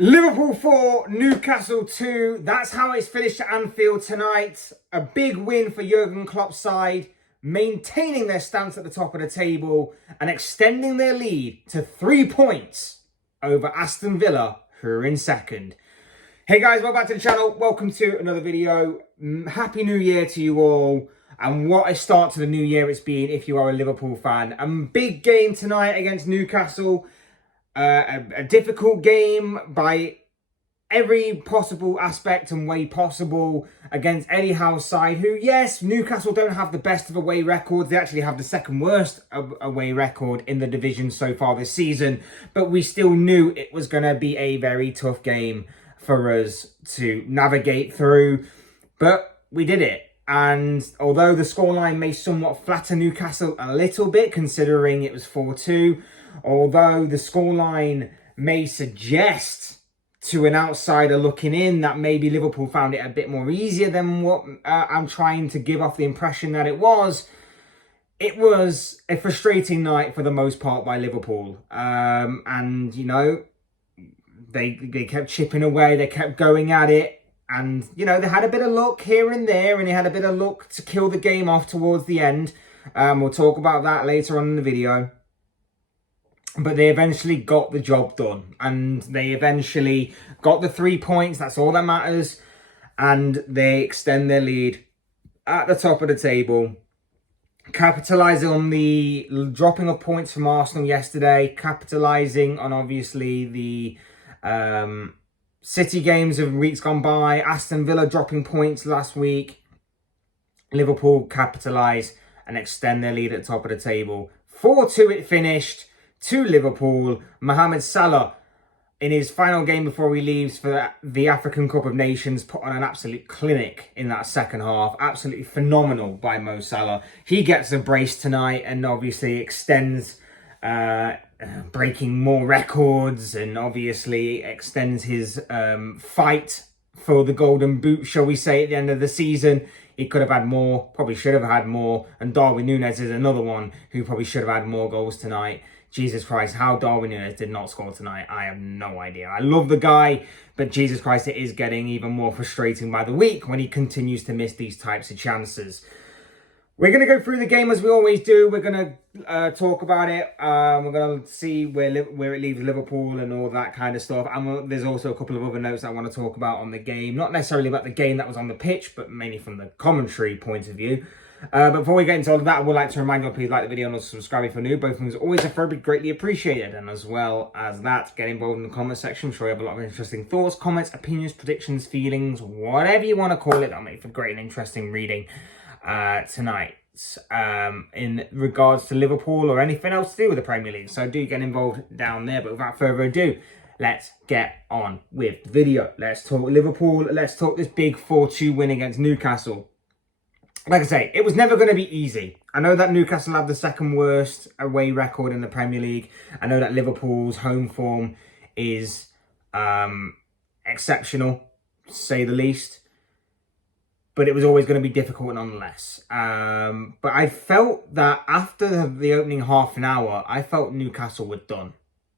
Liverpool 4, Newcastle 2. That's how it's finished at Anfield tonight. A big win for Jurgen Klopp's side, maintaining their stance at the top of the table and extending their lead to 3 points over Aston Villa, who are in second. Hey guys, welcome back to the channel. Welcome to another video. Happy New Year to you all. And what a start to the new year it's been if you are a Liverpool fan. A big game tonight against Newcastle. A difficult game by every possible aspect and way possible against Eddie Howe's side, who, yes, Newcastle don't have the best of away records. They actually have the second worst away record in the division so far this season. But we still knew it was going to be a very tough game for us to navigate through. But we did it. And although the scoreline may somewhat flatter Newcastle a little bit, considering it was 4-2, although the scoreline may suggest to an outsider looking in that maybe Liverpool found it a bit more easier than what I'm trying to give off the impression that it was a frustrating night for the most part by Liverpool. And, you know, they kept chipping away, they kept going at it. And, you know, they had a bit of luck here and there, and they had a bit of luck to kill the game off towards the end. We'll talk about that later on in the video. But they eventually got the job done. And they eventually got the 3 points. That's all that matters. And they extend their lead at the top of the table. Capitalising on the dropping of points from Arsenal yesterday. Capitalising on, obviously, the City games of weeks gone by. Aston Villa dropping points last week. Liverpool capitalise and extend their lead at the top of the table. 4-2 it finished to Liverpool. Mohamed Salah, in his final game before he leaves for the African Cup of Nations, put on an absolute clinic in that second half. Absolutely phenomenal by Mo Salah. He gets a brace tonight and obviously extends, breaking more records, and obviously extends his fight for the Golden Boot, shall we say, at the end of the season. He could have had more, probably should have had more. And Darwin Núñez is another one who probably should have had more goals tonight. Jesus Christ, how Darwin Núñez did not score tonight, I have no idea. I love the guy, but Jesus Christ, it is getting even more frustrating by the week when he continues to miss these types of chances. We're going to go through the game as we always do. We're going to talk about it. We're going to see where it leaves Liverpool and all that kind of stuff. And there's also a couple of other notes I want to talk about on the game. Not necessarily about the game that was on the pitch, but mainly from the commentary point of view. But before we get into all of that, I would like to remind you, please like the video and also subscribe if you're new. Both things always are greatly appreciated. And as well as that, get involved in the comment section. I'm sure you have a lot of interesting thoughts, comments, opinions, predictions, feelings, whatever you want to call it. That'll make for great and interesting reading tonight in regards to Liverpool or anything else to do with the Premier League. So do get involved down there. But without further ado, let's get on with the video. Let's talk Liverpool. Let's talk this big 4-2 win against Newcastle. Like I say, it was never going to be easy. I know that Newcastle have the second worst away record in the Premier League. I know that Liverpool's home form is exceptional, to say the least. But it was always going to be difficult nonetheless. But I felt that after the opening half an hour, I felt Newcastle were done.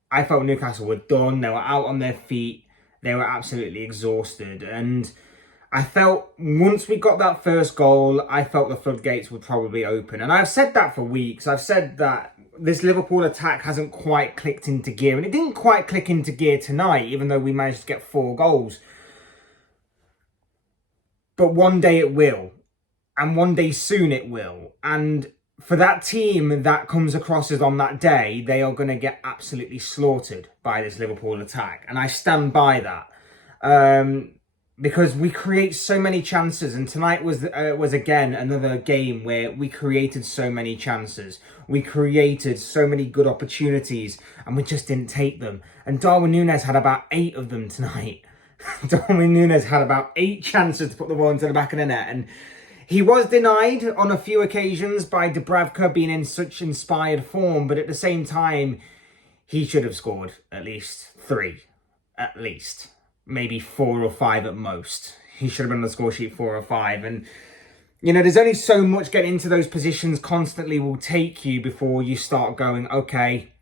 I felt Newcastle were done. They were out on their feet. They were absolutely exhausted. And I felt once we got that first goal, I felt the floodgates would probably open. And I've said that for weeks. I've said that this Liverpool attack hasn't quite clicked into gear. And it didn't quite click into gear tonight, even though we managed to get 4 goals. But one day it will. And one day soon it will. And for that team that comes across as on that day, they are going to get absolutely slaughtered by this Liverpool attack. And I stand by that. Because we create so many chances. And tonight was again another game where we created so many chances. We created so many good opportunities. And we just didn't take them. And Darwin Núñez had about 8 of them tonight. Darwin Núñez had about 8 chances to put the ball into the back of the net, and he was denied on a few occasions by Dubravka being in such inspired form, but at the same time, he should have scored at least 3, at least. Maybe 4 or 5 at most. He should have been on the score sheet 4 or 5, and you know, there's only so much getting into those positions constantly will take you before you start going, okay,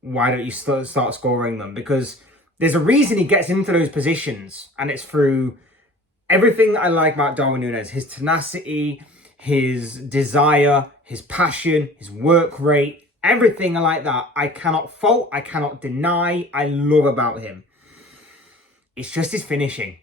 why don't you start scoring them? Because There's a reason he gets into those positions, and it's through everything I like about Darwin Núñez: his tenacity, his desire, his passion, his work rate, everything like that. I cannot fault, I cannot deny, I love about him. It's just his finishing.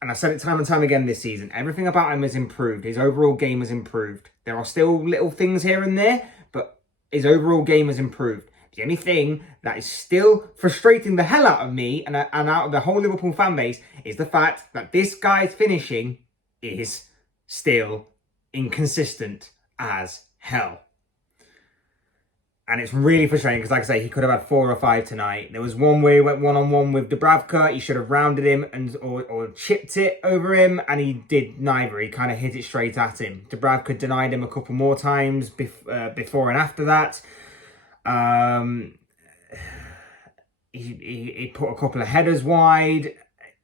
And I've said it time and time again this season. Everything about him has improved. His overall game has improved. There are still little things here and there, but his overall game has improved. The only thing that is still frustrating the hell out of me and out of the whole Liverpool fan base is the fact that this guy's finishing is still inconsistent as hell. And it's really frustrating because, like I say, he could have had 4 or 5 tonight. There was one where he went one-on-one with Dubravka. He should have rounded him or chipped it over him, and he did neither. He kind of hit it straight at him. Dubravka denied him a couple more times before and after that. He put a couple of headers wide.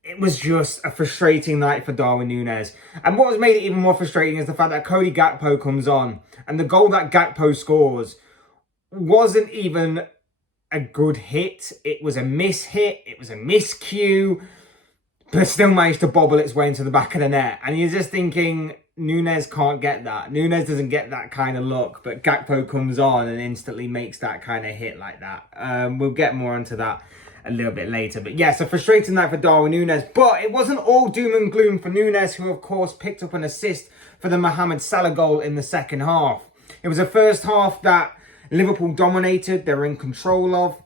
It was just a frustrating night for Darwin Núñez. And what has made it even more frustrating is the fact that Cody Gakpo comes on, and the goal that Gakpo scores wasn't even a good hit. It was a miss-hit. It was a miscue, but still managed to bobble its way into the back of the net. And you're just thinking, Núñez can't get that. Núñez doesn't get that kind of look, but Gakpo comes on and instantly makes that kind of hit like that. We'll get more into that a little bit later. But yes, a frustrating night for Darwin Núñez. But it wasn't all doom and gloom for Núñez, who of course picked up an assist for the Mohamed Salah goal in the second half. It was a first half that Liverpool dominated. They were in control of.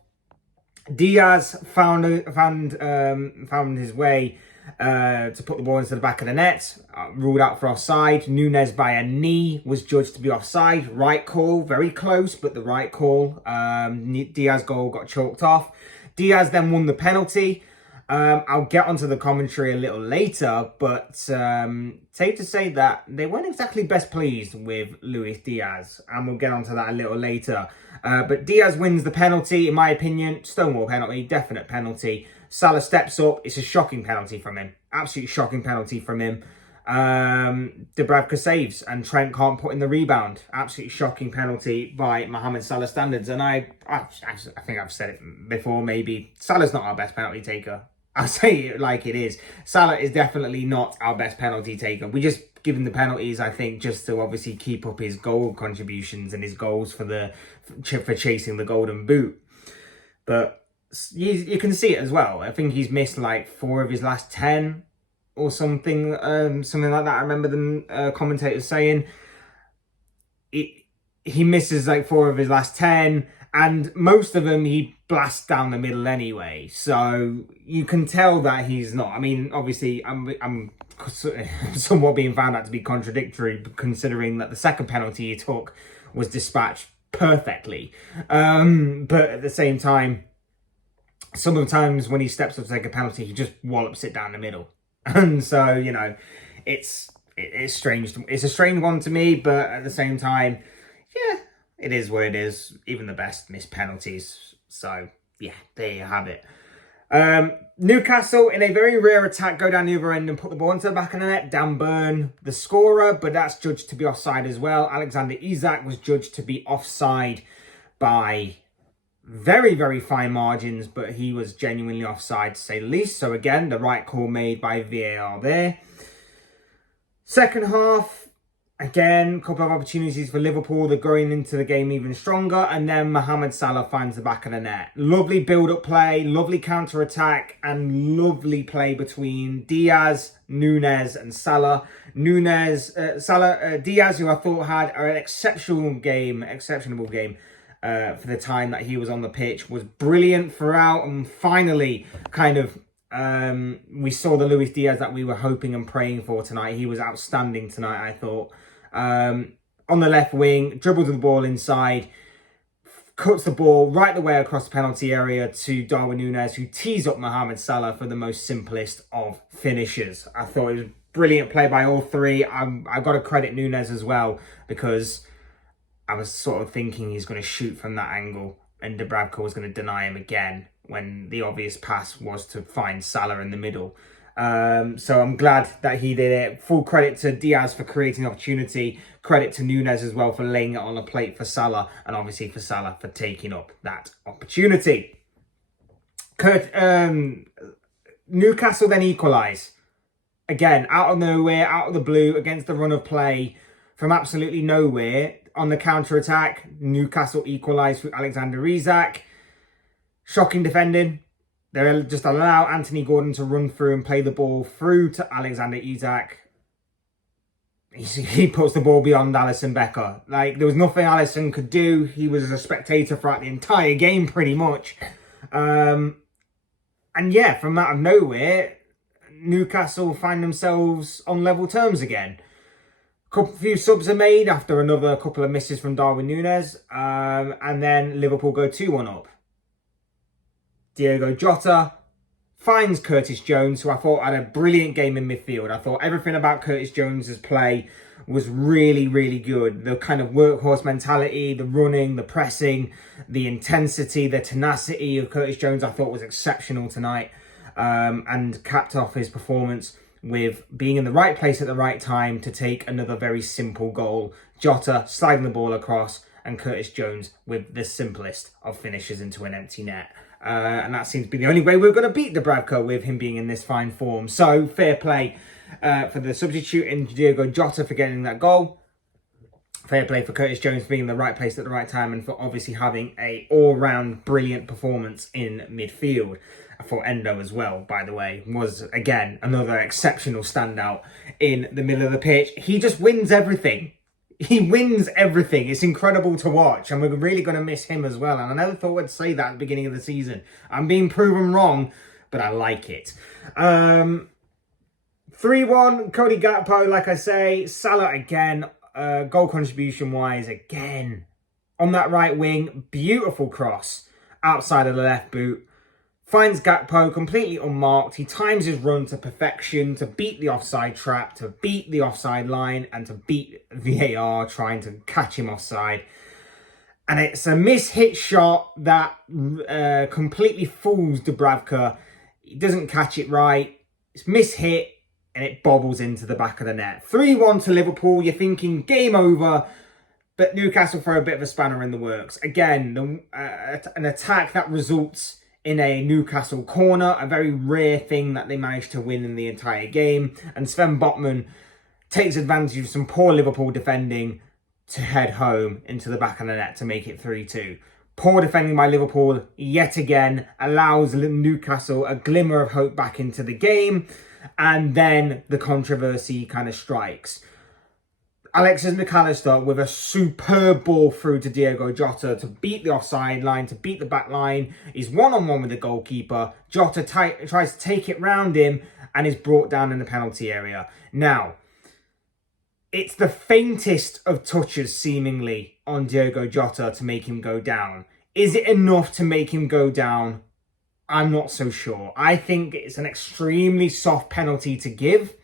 Diaz found his way to put the ball into the back of the net. Ruled out for offside. Núñez by a knee was judged to be offside. Right call, very close, but the right call. Diaz's goal got chalked off. Diaz then won the penalty. I'll get onto the commentary a little later, but safe to say that they weren't exactly best pleased with Luis Diaz, and we'll get onto that a little later. But Diaz wins the penalty, in my opinion. Stonewall penalty, definite penalty. Salah steps up. It's a shocking penalty from him. Absolutely shocking penalty from him. Dubravka saves, and Trent can't put in the rebound. Absolutely shocking penalty by Mohamed Salah standards. And I think I've said it before, maybe. Salah's not our best penalty taker. I'll say it like it is. Salah is definitely not our best penalty taker. We just give him the penalties, I think, just to obviously keep up his goal contributions and his goals for chasing the golden boot. But you can see it as well. I think he's missed like 4 of his last 10 or something like that. I remember the commentators saying he misses like 4 of his last 10. And most of them he blasts down the middle anyway. So you can tell that he's not. I mean, obviously, I'm somewhat being found out to be contradictory, considering that the second penalty he took was dispatched perfectly. But at the same time, some of the times when he steps up to take a penalty, he just wallops it down the middle. And so, you know, it's strange. It's a strange one to me, but at the same time, yeah, it is what it is. Even the best miss penalties. So, yeah, there you have it. Newcastle, in a very rare attack, go down the other end and put the ball into the back of the net. Dan Burn, the scorer, but that's judged to be offside as well. Alexander Isak was judged to be offside by very, very fine margins, but he was genuinely offside, to say the least. So, again, the right call made by VAR there. Second half, again, a couple of opportunities for Liverpool. They're going into the game even stronger. And then Mohamed Salah finds the back of the net. Lovely build-up play, lovely counter-attack, and lovely play between Diaz, Núñez, and Salah. Diaz, who I thought had an exceptional game for the time that he was on the pitch, was brilliant throughout. And finally, kind of, we saw the Luis Diaz that we were hoping and praying for tonight. He was outstanding tonight, I thought. On the left wing, dribbles the ball inside, cuts the ball right the way across the penalty area to Darwin Núñez, who tees up Mohamed Salah for the most simplest of finishes. I thought it was brilliant play by all three. I've got to credit Núñez as well, because I was sort of thinking he's going to shoot from that angle and Dubravka was going to deny him again, when the obvious pass was to find Salah in the middle. So I'm glad that he did it. Full credit to Diaz for creating opportunity. Credit to Núñez as well for laying it on a plate for Salah. And obviously for Salah for taking up that opportunity. Newcastle then equalise. Again, out of nowhere, out of the blue, against the run of play from absolutely nowhere. On the counter-attack, Newcastle equalised with Alexander Isak. Shocking defending. They just allow Anthony Gordon to run through and play the ball through to Alexander Isak. He puts the ball beyond Alisson Becker. Like, there was nothing Alisson could do. He was a spectator throughout the entire game, pretty much. And yeah, from out of nowhere, Newcastle find themselves on level terms again. Few subs are made after another couple of misses from Darwin Núñez. And then Liverpool go 2-1 up. Diogo Jota finds Curtis Jones, who I thought had a brilliant game in midfield. I thought everything about Curtis Jones's play was really, really good. The kind of workhorse mentality, the running, the pressing, the intensity, the tenacity of Curtis Jones I thought was exceptional tonight. And capped off his performance with being in the right place at the right time to take another very simple goal. Jota sliding the ball across and Curtis Jones with the simplest of finishes into an empty net. And that seems to be the only way we're going to beat Dubravka with him being in this fine form. So, fair play for the substitute in Diogo Jota for getting that goal. Fair play for Curtis Jones being in the right place at the right time and for obviously having a all-round brilliant performance in midfield. For Endo as well, by the way, was again another exceptional standout in the middle of the pitch. He just wins everything. He wins everything. It's incredible to watch, and we're really going to miss him as well. And I never thought I'd say that at the beginning of the season. I'm being proven wrong, but I like it. 3-1, Cody Gakpo, like I say. Salah again, goal contribution-wise, again. On that right wing, beautiful cross outside of the left boot. Finds Gakpo completely unmarked. He times his run to perfection to beat the offside trap, to beat the offside line, and to beat VAR trying to catch him offside. And it's a mishit shot that completely fools Dubravka. He doesn't catch it right. It's mishit and it bobbles into the back of the net. 3-1 to Liverpool. You're thinking game over. But Newcastle throw a bit of a spanner in the works. Again, an attack that results in a Newcastle corner, a very rare thing that they managed to win in the entire game. And Sven Botman takes advantage of some poor Liverpool defending to head home into the back of the net to make it 3-2. Poor defending by Liverpool yet again allows Newcastle a glimmer of hope back into the game. And then the controversy kind of strikes. Alexis McAllister with a superb ball through to Diogo Jota to beat the offside line, to beat the back line. He's one-on-one with the goalkeeper. Jota tries to take it round him and is brought down in the penalty area. Now, it's the faintest of touches, seemingly, on Diogo Jota to make him go down. Is it enough to make him go down? I'm not so sure. I think it's an extremely soft penalty to give.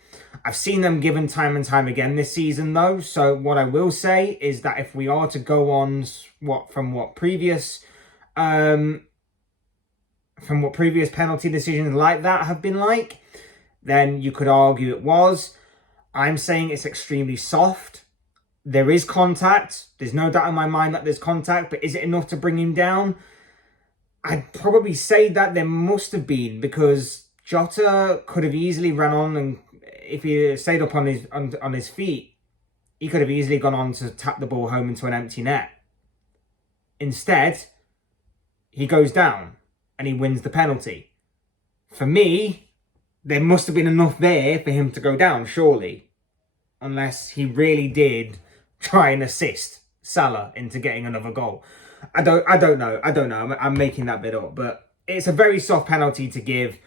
I've seen them given time and time again this season, though. So what I will say is that if we are to go on from previous penalty decisions like that have been like, then you could argue it was. I'm saying it's extremely soft. There is contact. There's no doubt in my mind that there's contact, but is it enough to bring him down? I'd probably say that there must have been, because Jota could have easily run on, and if he stayed up on his feet, he could have easily gone on to tap the ball home into an empty net. Instead, he goes down and he wins the penalty. For me, there must have been enough there for him to go down, surely. Unless he really did try and assist Salah into getting another goal. I don't know. I'm making that bit up, but it's a very soft penalty to give.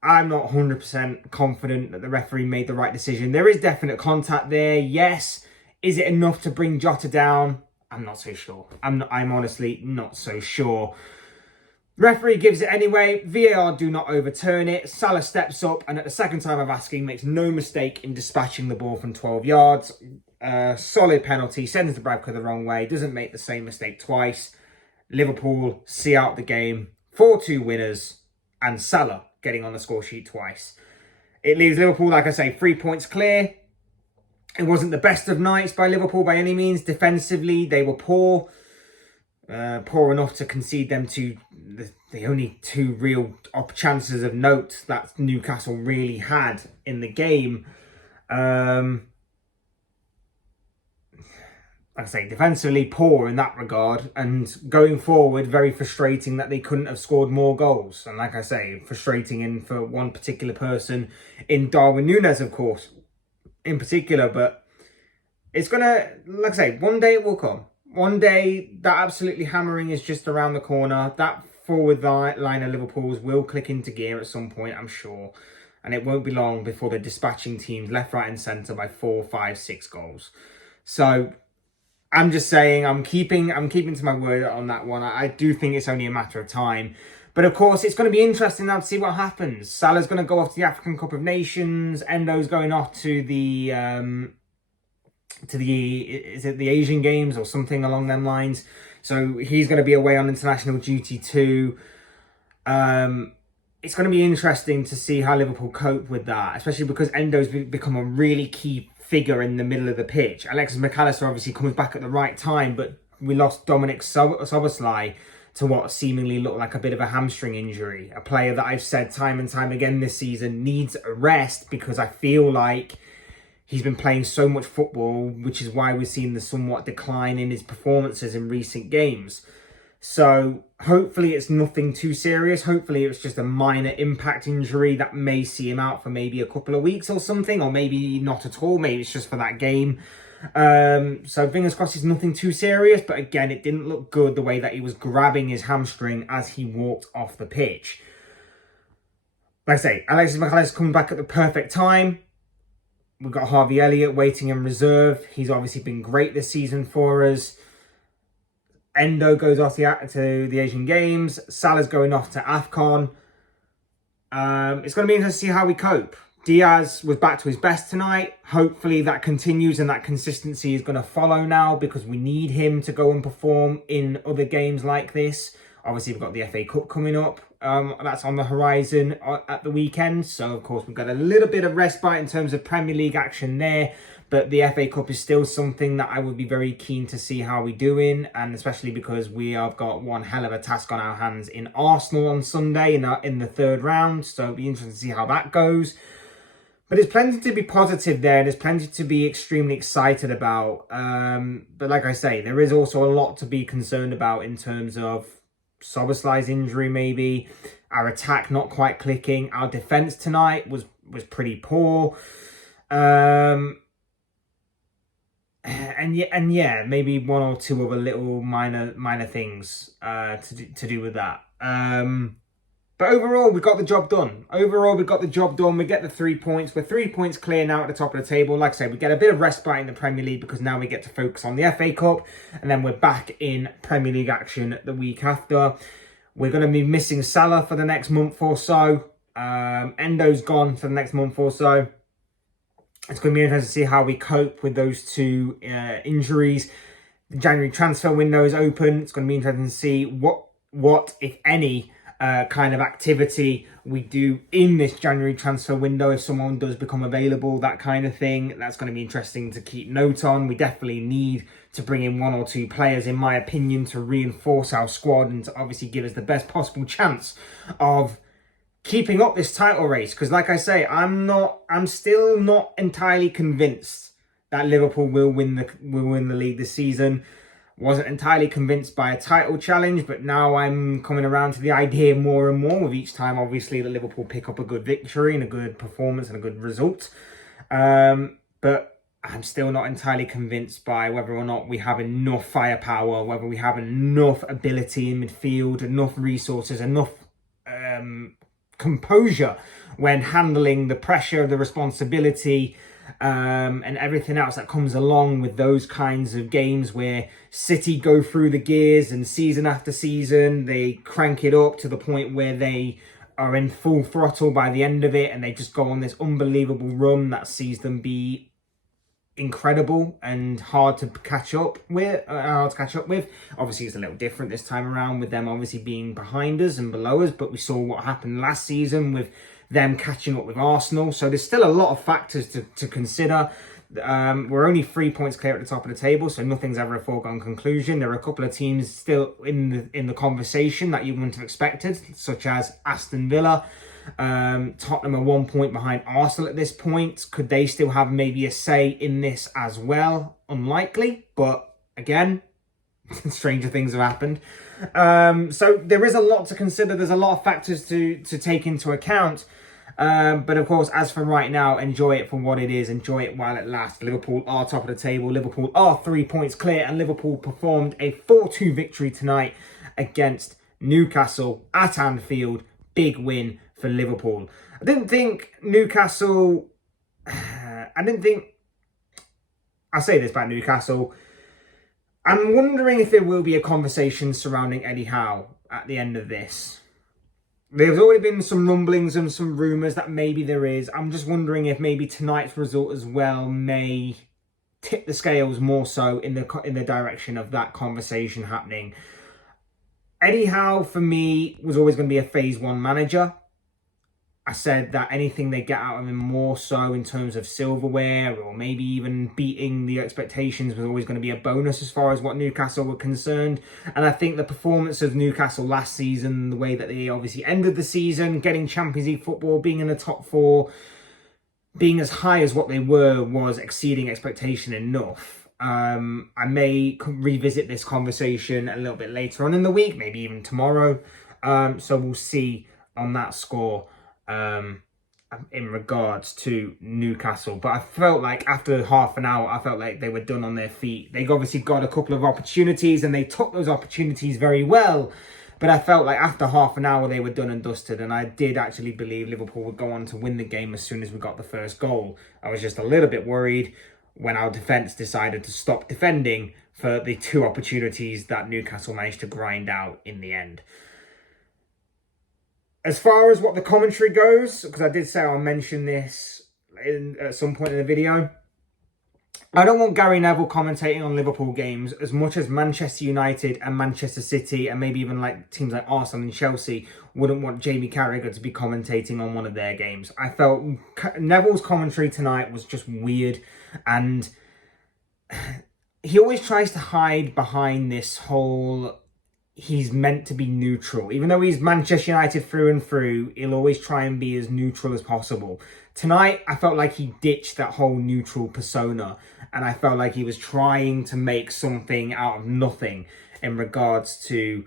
I'm not 100% confident that the referee made the right decision. There is definite contact there, yes. Is it enough to bring Jota down? I'm not so sure. I'm honestly not so sure. Referee gives it anyway. VAR do not overturn it. Salah steps up and at the second time of asking makes no mistake in dispatching the ball from 12 yards. Solid penalty. Sends Dubravka the wrong way. Doesn't make the same mistake twice. Liverpool see out the game. 4-2 winners. And Salah getting on the score sheet twice. It leaves Liverpool, like I say, 3 points clear. It wasn't the best of nights by Liverpool by any means. Defensively, they were poor. poor enough to concede them to the only two real chances of note that Newcastle really had in the game. Like I say, defensively poor in that regard, and going forward, very frustrating that they couldn't have scored more goals. And like I say, frustrating for one particular person in Darwin Núñez, of course, in particular. But it's gonna, like I say, one day it will come. One day that absolutely hammering is just around the corner. That forward line of Liverpool's will click into gear at some point, I'm sure. And it won't be long before they're dispatching teams left, right and centre by 4, 5, 6 goals. So I'm just saying, I'm keeping to my word on that one. I do think it's only a matter of time. But of course, it's going to be interesting now to see what happens. Salah's going to go off to the African Cup of Nations. Endo's going off to the is it the Asian Games or something along them lines. So he's going to be away on international duty too. It's going to be interesting to see how Liverpool cope with that, especially because Endo's become a really key figure in the middle of the pitch. Alexis Mac Allister obviously comes back at the right time, but we lost Dominic Szoboszlai to what seemingly looked like a bit of a hamstring injury. A player that I've said time and time again this season needs a rest, because I feel like he's been playing so much football, which is why we've seen the somewhat decline in his performances in recent games. So hopefully it's nothing too serious. Hopefully it's just a minor impact injury that may see him out for maybe a couple of weeks or something, or maybe not at all. Maybe it's just for that game. So fingers crossed it's nothing too serious. But again, it didn't look good the way that he was grabbing his hamstring as he walked off the pitch. Like I say, Alexis Mac Allister coming back at the perfect time. We've got Harvey Elliott waiting in reserve. He's obviously been great this season for us. Endo goes off to the Asian Games. Salah's going off to AFCON. It's going to be interesting to see how we cope. Diaz was back to his best tonight. Hopefully that continues and that consistency is going to follow now, because we need him to go and perform in other games like this. Obviously, we've got the FA Cup coming up. That's on the horizon at the weekend. So, of course, we've got a little bit of respite in terms of Premier League action there. But the FA Cup is still something that I would be very keen to see how we do in. And especially because we have got one hell of a task on our hands in Arsenal on Sunday in the third round. So it'll be interesting to see how that goes. But there's plenty to be positive there. There's plenty to be extremely excited about. But like I say, there is also a lot to be concerned about in terms of Szoboszlai's injury, maybe. Our attack not quite clicking. Our defence tonight was pretty poor. And yeah, maybe one or two other little minor things to do with that. But overall, we got the job done. We get the 3 points. We're 3 points clear now at the top of the table. Like I say, we get a bit of respite in the Premier League because now we get to focus on the FA Cup. And then we're back in Premier League action the week after. We're going to be missing Salah for the next month or so. Endo's gone for the next month or so. It's going to be interesting to see how we cope with those two injuries. The January transfer window is open. It's going to be interesting to see what if any, kind of activity we do in this January transfer window. If someone does become available, that kind of thing. That's going to be interesting to keep note on. We definitely need to bring in one or two players, in my opinion, to reinforce our squad and to obviously give us the best possible chance of keeping up this title race. Because like I say, I'm still not entirely convinced that Liverpool will win the league this season. Wasn't entirely convinced by a title challenge, but now I'm coming around to the idea more and more with each time, obviously, that Liverpool pick up a good victory and a good performance and a good result. But I'm still not entirely convinced by whether or not we have enough firepower, whether we have enough ability in midfield, enough resources, enough composure when handling the pressure, the responsibility, and everything else that comes along with those kinds of games where City go through the gears and season after season they crank it up to the point where they are in full throttle by the end of it, and they just go on this unbelievable run that sees them be incredible and hard to catch up with. Obviously, it's a little different this time around with them obviously being behind us and below us, but we saw what happened last season with them catching up with Arsenal. So there's still a lot of factors to consider. We're only 3 points clear at the top of the table, so nothing's ever a foregone conclusion. There are a couple of teams still in the conversation that you wouldn't have expected, such as Aston Villa. Tottenham are 1 point behind Arsenal at this point. Could they still have maybe a say in this as well? Unlikely, but again, stranger things have happened. So there is a lot to consider. There's a lot of factors to take into account. But of course, as for right now, enjoy it for what it is. Enjoy it while it lasts. Liverpool are top of the table. Liverpool are 3 points clear. And Liverpool performed a 4-2 victory tonight against Newcastle at Anfield. Big win for Liverpool. I didn't think Newcastle... I say this about Newcastle. I'm wondering if there will be a conversation surrounding Eddie Howe at the end of this. There's already been some rumblings and some rumours that maybe there is. I'm just wondering if maybe tonight's result as well may tip the scales more so in the direction of that conversation happening. Eddie Howe, for me, was always going to be a phase one manager. I said that anything they get out of him more so in terms of silverware or maybe even beating the expectations was always going to be a bonus as far as what Newcastle were concerned. And I think the performance of Newcastle last season, the way that they obviously ended the season, getting Champions League football, being in the top four, being as high as what they were was exceeding expectation enough. I may revisit this conversation a little bit later on in the week, maybe even tomorrow. So we'll see on that score. In regards to Newcastle, but I felt like after half an hour, I felt like they were done on their feet. They obviously got a couple of opportunities and they took those opportunities very well, but I felt like after half an hour they were done and dusted, and I did actually believe Liverpool would go on to win the game as soon as we got the first goal. I was just a little bit worried when our defence decided to stop defending for the two opportunities that Newcastle managed to grind out in the end. As far as what the commentary goes, because I did say I'll mention this at some point in the video, I don't want Gary Neville commentating on Liverpool games as much as Manchester United and Manchester City and maybe even like teams like Arsenal and Chelsea wouldn't want Jamie Carragher to be commentating on one of their games. I felt Neville's commentary tonight was just weird, and he always tries to hide behind this whole... he's meant to be neutral. Even though he's Manchester United through and through, he'll always try and be as neutral as possible. Tonight, I felt like he ditched that whole neutral persona, and I felt like he was trying to make something out of nothing in regards to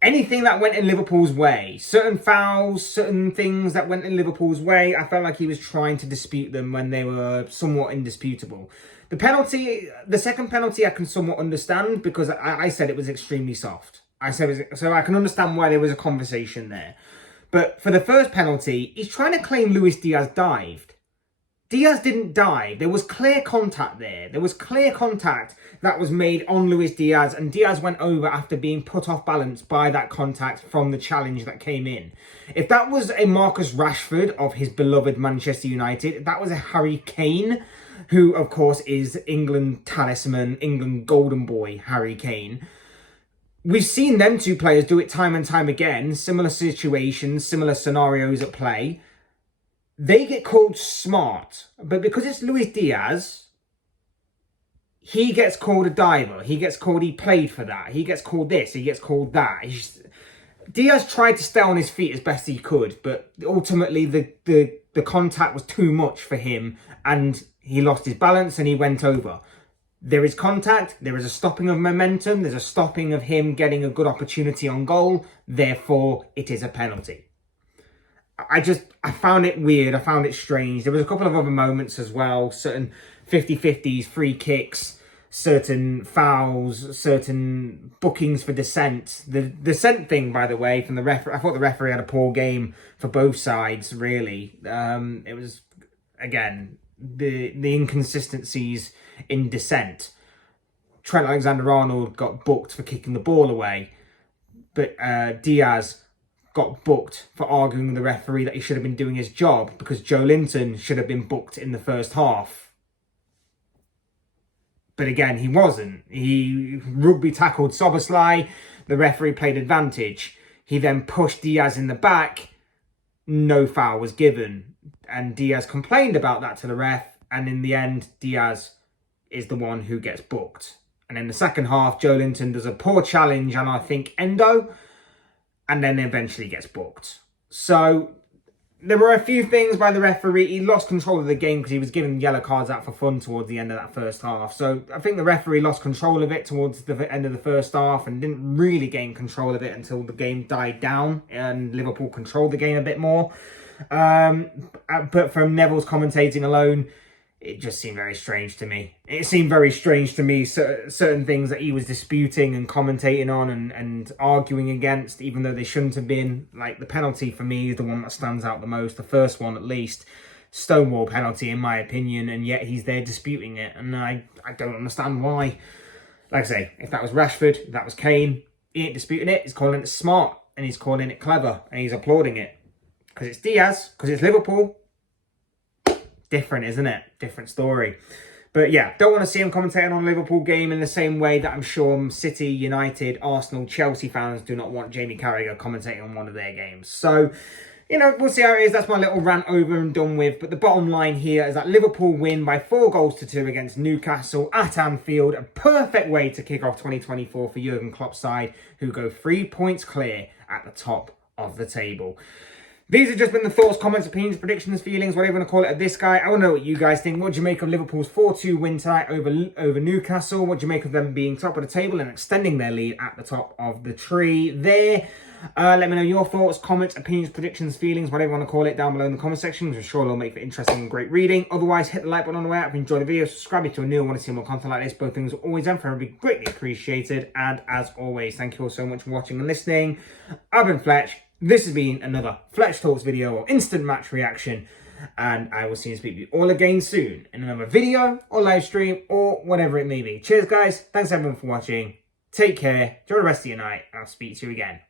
anything that went in Liverpool's way. Certain fouls, certain things that went in Liverpool's way, I felt like he was trying to dispute them when they were somewhat indisputable. The second penalty I can somewhat understand because I said it was extremely soft. So I can understand why there was a conversation there. But for the first penalty, he's trying to claim Luis Diaz dived. Diaz didn't dive. There was clear contact there. There was clear contact that was made on Luis Diaz, and Diaz went over after being put off balance by that contact from the challenge that came in. If that was a Marcus Rashford of his beloved Manchester United, if that was a Harry Kane, who, of course, is England talisman, England golden boy, Harry Kane. We've seen them two players do it time and time again. Similar situations, similar scenarios at play. They get called smart. But because it's Luis Diaz, he gets called a diver. He gets called he played for that. He gets called this. He gets called that. Diaz tried to stay on his feet as best he could. But ultimately, the contact was too much for him. And he lost his balance and he went over. There is contact. There is a stopping of momentum. There's a stopping of him getting a good opportunity on goal. Therefore, it is a penalty. I found it weird. I found it strange. There was a couple of other moments as well. Certain 50-50s, free kicks, certain fouls, certain bookings for dissent. The dissent thing, by the way, from the referee, I thought the referee had a poor game for both sides, really. It was, again... the inconsistencies in dissent. Trent Alexander-Arnold got booked for kicking the ball away, but Diaz got booked for arguing with the referee that he should have been doing his job because Joe Linton should have been booked in the first half. But again, he wasn't. He rugby tackled Soboslai. The referee played advantage. He then pushed Diaz in the back. No foul was given. And Diaz complained about that to the ref. And in the end, Diaz is the one who gets booked. And in the second half, Joe Linton does a poor challenge and I think Endo, and then eventually gets booked. So there were a few things by the referee. He lost control of the game because he was giving yellow cards out for fun towards the end of that first half. So I think the referee lost control of it towards the end of the first half and didn't really gain control of it until the game died down and Liverpool controlled the game a bit more. But from Neville's commentating alone, it just seemed very strange to me. It seemed very strange to me, certain things that he was disputing and commentating on and arguing against, even though they shouldn't have been. Like, the penalty for me is the one that stands out the most, the first one at least. Stonewall penalty, in my opinion, and yet he's there disputing it. And I don't understand why. Like I say, if that was Rashford, if that was Kane, he ain't disputing it. He's calling it smart, and he's calling it clever, and he's applauding it. Because it's Diaz, because it's Liverpool. Different, isn't it? Different story. But yeah, don't want to see him commentating on a Liverpool game in the same way that I'm sure City, United, Arsenal, Chelsea fans do not want Jamie Carragher commentating on one of their games. So, you know, we'll see how it is. That's my little rant over and done with. But the bottom line here is that Liverpool win by 4-2 against Newcastle at Anfield. A perfect way to kick off 2024 for Jurgen Klopp's side, who go 3 points clear at the top of the table. These have just been the thoughts, comments, opinions, predictions, feelings, whatever you want to call it, of this guy. I want to know what you guys think. What do you make of Liverpool's 4-2 win tonight over Newcastle? What do you make of them being top of the table and extending their lead at the top of the tree there? Let me know your thoughts, comments, opinions, predictions, feelings, whatever you want to call it, down below in the comment section, which I'm sure it'll make for interesting and great reading. Otherwise, hit the like button on the way out if you enjoyed the video. Subscribe if you're new and want to see more content like this. Both things are always done for and be greatly appreciated. And as always, thank you all so much for watching and listening. I've been Fletch. This has been another Fletch Talks video or instant match reaction, and I will see you and speak to you all again soon in another video or live stream or whatever it may be. Cheers, guys. Thanks everyone for watching. Take care. Enjoy the rest of your night, and I'll speak to you again.